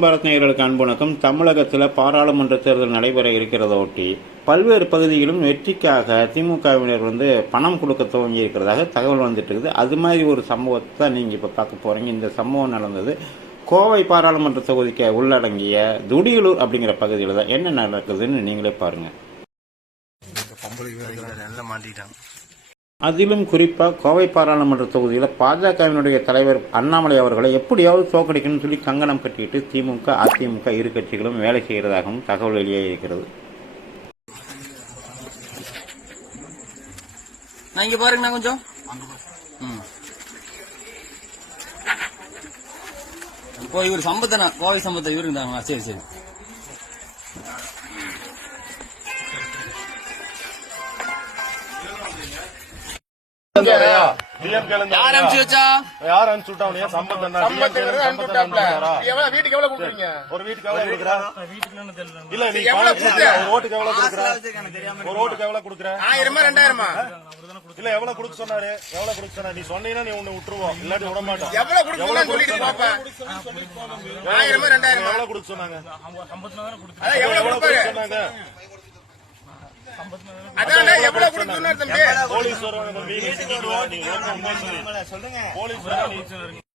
பாரத் நேயர்களுக்கு அன்பு வணக்கம். தமிழகத்தில் பாராளுமன்ற தேர்தல் நடைபெற இருக்கிறத ஒட்டி பல்வேறு பகுதிகளிலும் வெற்றிக்காக திமுகவினர் பணம் கொடுக்க துவங்கி இருக்கிறதாக தகவல் வந்துட்டு இருக்குது. அது மாதிரி ஒரு சம்பவத்தை தான் நீங்கள் இப்போ பார்க்க போகிறீங்க. இந்த சம்பவம் நடந்தது கோவை பாராளுமன்ற தொகுதிக்கு உள்ளடங்கிய துடியலூர் அப்படிங்கிற பகுதியில் தான். என்ன நடக்குதுன்னு நீங்களே பாருங்கள். அதிலும் குறிப்பாக கோவை பாராளுமன்ற தொகுதியில் பாஜகவினுடைய தலைவர் அண்ணாமலை அவர்களை எப்படியாவது தோக்கடிக்கணும்னு சொல்லி கங்கணம் கட்டிட்டு திமுக அதிமுக இரு கட்சிகளும் வேலை செய்கிறதாகவும் தகவல் வெளியே இருக்கிறது. பாருங்க கொஞ்சம் இப்போ இவர் சம்பத்தனா கோவை சம்பத்தை இவரு இருந்தாங்க. சரி சரி யார் அனுப்பிச்சு வச்சா? யார் அனுப்பிச்சு விட்டா? வீட்டுக்கு எவ்வளவு கொடுக்குறீங்க? ஒரு வீட்டுக்கு எவ்வளவு கொடுக்குறா? இல்ல நீ ஓட்டுக்கு எவ்வளவு கொடுக்குற? ஒரு ஓட்டுக்கு எவ்வளவு கொடுக்குற? 1000 2000 இல்ல எவ்வளவு கொடுக்க சொன்னாரு? எவ்வளவு கொடுக்க சொன்னா? நீ சொன்னீங்கன்னா நீ உன்னை விட்டுருவோம், இல்லாட்டி விட மாட்டோம். எவ்வளவு கொடுக்க சொல்லிட்டு பாப்பா. 1000 2000 எவ்வளவு கொடுக்க சொன்னாங்க? எவ்வளவு கொடுக்க சொன்னாங்க? அதான் எவ்வளவு கொடுக்கணும் தம்பி? போலீஸ் வருவாங்க தம்பி. நீ சொல்லுங்க. போலீஸ்